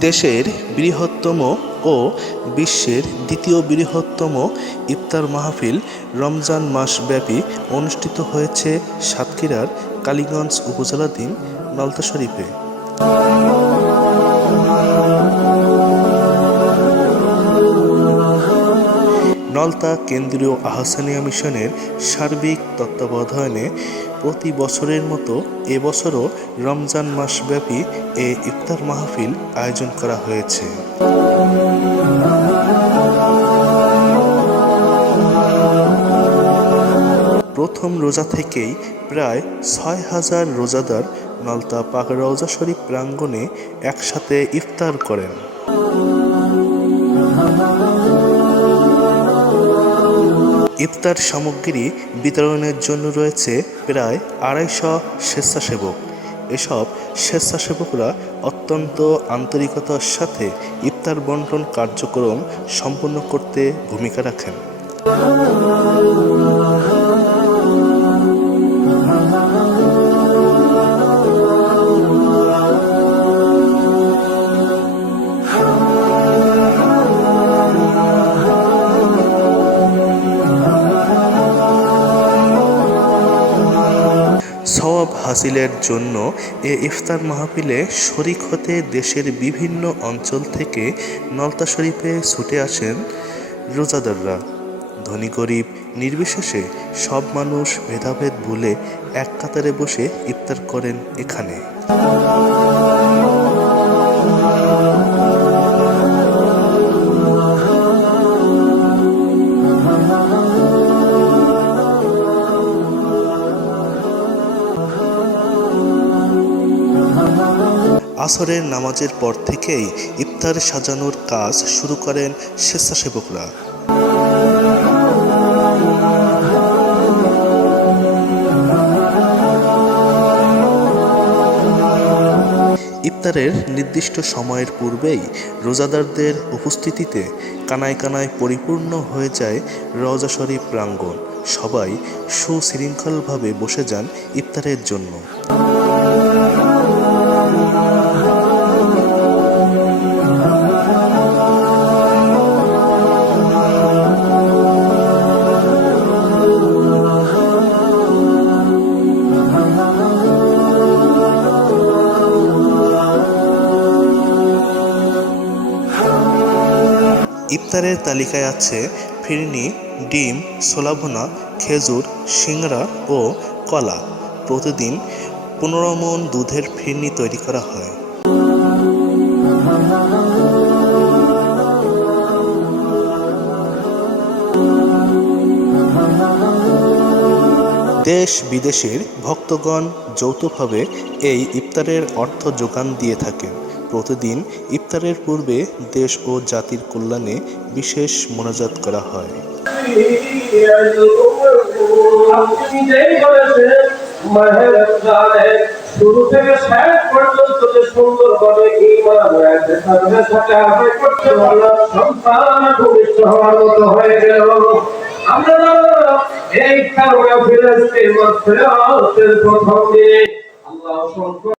দেশের বৃহত্তম ও বিশ্বের দ্বিতীয় বৃহত্তম ইফতার মাহফিল রমজান মাসব্যাপী অনুষ্ঠিত হয়েছে সাতক্ষীরার কালীগঞ্জ উপজেলাধীন নলতা শরীফে। নলতা কেন্দ্রীয় আহসানিয়া মিশনের সার্বিক তত্ত্বাবধানে প্রতি বছরের মতো এবছরও রমজান মাসব্যাপী এ ইফতার মাহফিল আয়োজন করা হয়েছে। প্রথম রোজা থেকেই প্রায় ছয় হাজার রোজাদার নলতা পাক রওজা শরীফ প্রাঙ্গণে একসাথে ইফতার করেন। ইফতার সামগ্রী বিতরণের জন্য রয়েছে প্রায় আড়াইশো স্বেচ্ছাসেবক। এসব স্বেচ্ছাসেবকরা অত্যন্ত আন্তরিকতার সাথে ইফতার বন্টন কার্যক্রম সম্পন্ন করতে ভূমিকা রাখেন। হাসিলের জন্য এ ইফতার মাহফিলে শরিক হতে দেশের বিভিন্ন অঞ্চল থেকে নলতা শরীফে ছুটে আসেন রোজাদাররা। ধনী গরিব, নির্বিশেষে সব মানুষ ভেদাভেদ ভুলে এক কাতারে বসে ইফতার করেন এখানে। আসরের নামাজের পর থেকেই ইফতার সাজানোর কাজ শুরু করেন স্বেচ্ছাসেবকরা। ইফতারের নির্দিষ্ট সময়ের পূর্বেই রোজাদারদের উপস্থিতিতে কানায় কানায় পরিপূর্ণ হয়ে যায় রওজা শরীফ প্রাঙ্গণ। সবাই সুশৃঙ্খলভাবে বসে যান ইফতারের জন্য। ইফতারের তালিকায় আছে ফিরনি, ডিম, ছোলাভুনা, খেজুর, সিংড়া ও কলা। প্রতিদিন পনেরো মন দুধের ফিরনি তৈরি করা হয়। দেশ বিদেশের ভক্তগণ যৌথভাবে এই ইফতারের অর্থ যোগান দিয়ে থাকেন। প্রতিদিন ইফতারের পূর্বে দেশ ও জাতির কল্যাণে বিশেষ মোনাজাত করা হয়। আমরা এই কারণে ফিরে আসতে প্রথম দিনে, আল্লাহ